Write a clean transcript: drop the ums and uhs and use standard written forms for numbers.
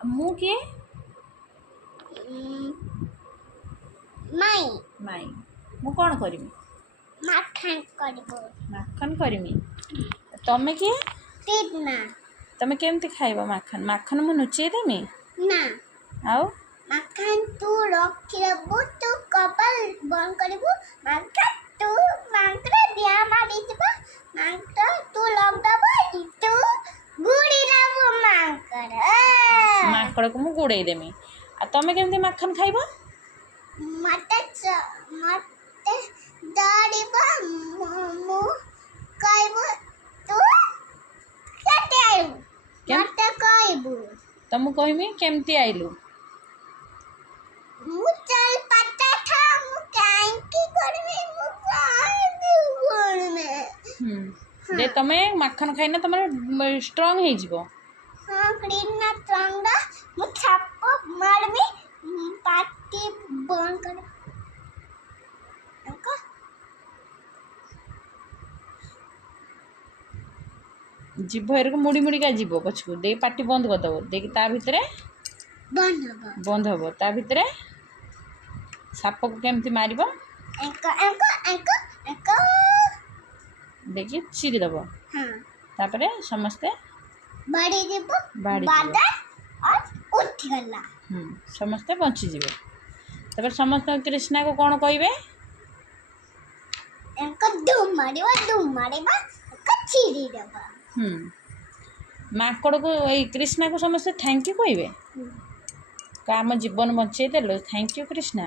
ମୁଁ କିଏ? ମାଇଁ ମାଇଁ। ମୁଁ କ'ଣ କରିମି? ମାଖନ କରିମି। ତମେ କିଏ? ଟିଟନା। ତମେ କେମିତି ଖାଇବ ମାଖନ? ମାଖନ ମୁଁ ନୁଚେଇ ଦେମି? ନା। ଆଉ ମାଖନ ତୁ ରଖିବୁ, ତୁ କପାଳ ବନ୍ଦ କରିବୁ। ମାଖନ ତୁ ମାଙ୍କଡ଼ ଦିଆ ମାରିଯିବ। ମାଙ୍କଡ଼ ତୁ ଲଗଦବ, ତୁ ଗୁଡ଼ି ଦବୁ ମାଙ୍କଡ଼। ମାଙ୍କଡ଼କୁ ମୁଁ ଗୁଡ଼େଇ ଦେମି। ଆଉ ତମେ କେମିତି ମାଖନ ଖାଇବ? ମତେ ଡରିବ। ମୁଁ କହିବୁ ତୁ କେତେ ଆଇବୁ, ମତେ କହିବୁ। ତମକୁ କହିମି କେମିତି ଆଇଲୁ? ମୁଁ ଚାଲ ପାତା ଥା, ମୁଁ କାହିଁକି କରିବି, ମୁଁ ଯେ ତମେ ମାଖନ ଖାଇନା ତମର ଷ୍ଟ୍ରଙ୍ଗ ହେଇଯିବ। ହଁ କ୍ରିନା ଷ୍ଟ୍ରଙ୍ଗ। ମୁଁ ଛାପ ମାରବି, ପାଟି ବନ୍ଦ କରି ଜିଭ ଏରକୁ ମୁଡ଼ି ମୁଡ଼ିକା ଯିବ ପଛକୁ ଦେଇ ପାଟି ବନ୍ଦ କରିଦେବ। ଦେଇକି ତା ଭିତରେ ବନ୍ଦ ହବ। ତା ଭିତରେ ସାପକୁ କେମିତି ମାରିବ ଦେଇକି ଚିରିଦେବ। ତାପରେ ସମସ୍ତେ ଉଠିଗଲା। ସମସ୍ତେ ବଞ୍ଚିଯିବେ। ତାପରେ ସମସ୍ତେ କ୍ରିଷ୍ଣାକୁ କ'ଣ କହିବେ? ମାଙ୍କଡ଼କୁ ଏଇ କ୍ରିଷ୍ଣାକୁ ସମସ୍ତେ ଥ୍ୟାଙ୍କ ୟୁ କହିବେ। ଆମ ଜୀବନ ବଞ୍ଚେଇ ଦେଲୁ, ଥ୍ୟାଙ୍କ ୟୁ କ୍ରିଷ୍ଣା।